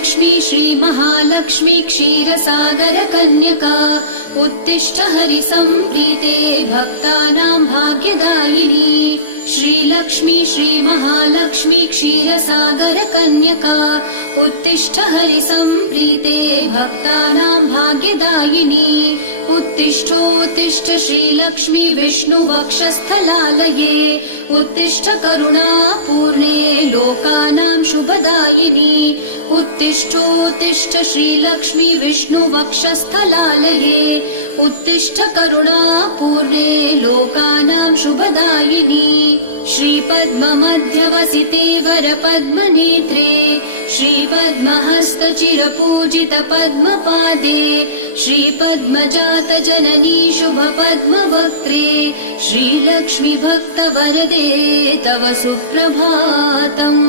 श्रीलक्ष्मी श्रीमहालक्ष्मी क्षीरसागरकन्यका उत्तिष्ठ हरिसम्प्रीते भक्तानां भाग्यदायिनी। श्रीलक्ष्मी श्रीमहालक्ष्मी क्षीरसागरकन्यका उत्तिष्ठ हरिसम्प्रीते भक्तानां भाग्यदायिनी। उत्तिष्ठोत्तिष्ठ श्रीलक्ष्मी विष्णुवक्षस्थलालये उत्तिष्ठ करुणापूर्णे लोकानां शुभदायिनी। उत्तिष्ठोत्तिष्ठ श्रीलक्ष्मी विष्णुवक्षस्थलालये उत्तिष्ठ करुणापूर्णे लोकानां शुभदायिनी। श्रीपद्ममध्यवसिते वरपद्मनेत्रे श्रीपद्महस्तचिरपूजित पद्मपादे श्रीपद्मजातजननी शुभपद्मवक्त्रे श्रीलक्ष्मी भक्तवरदे तव सुप्रभातम्।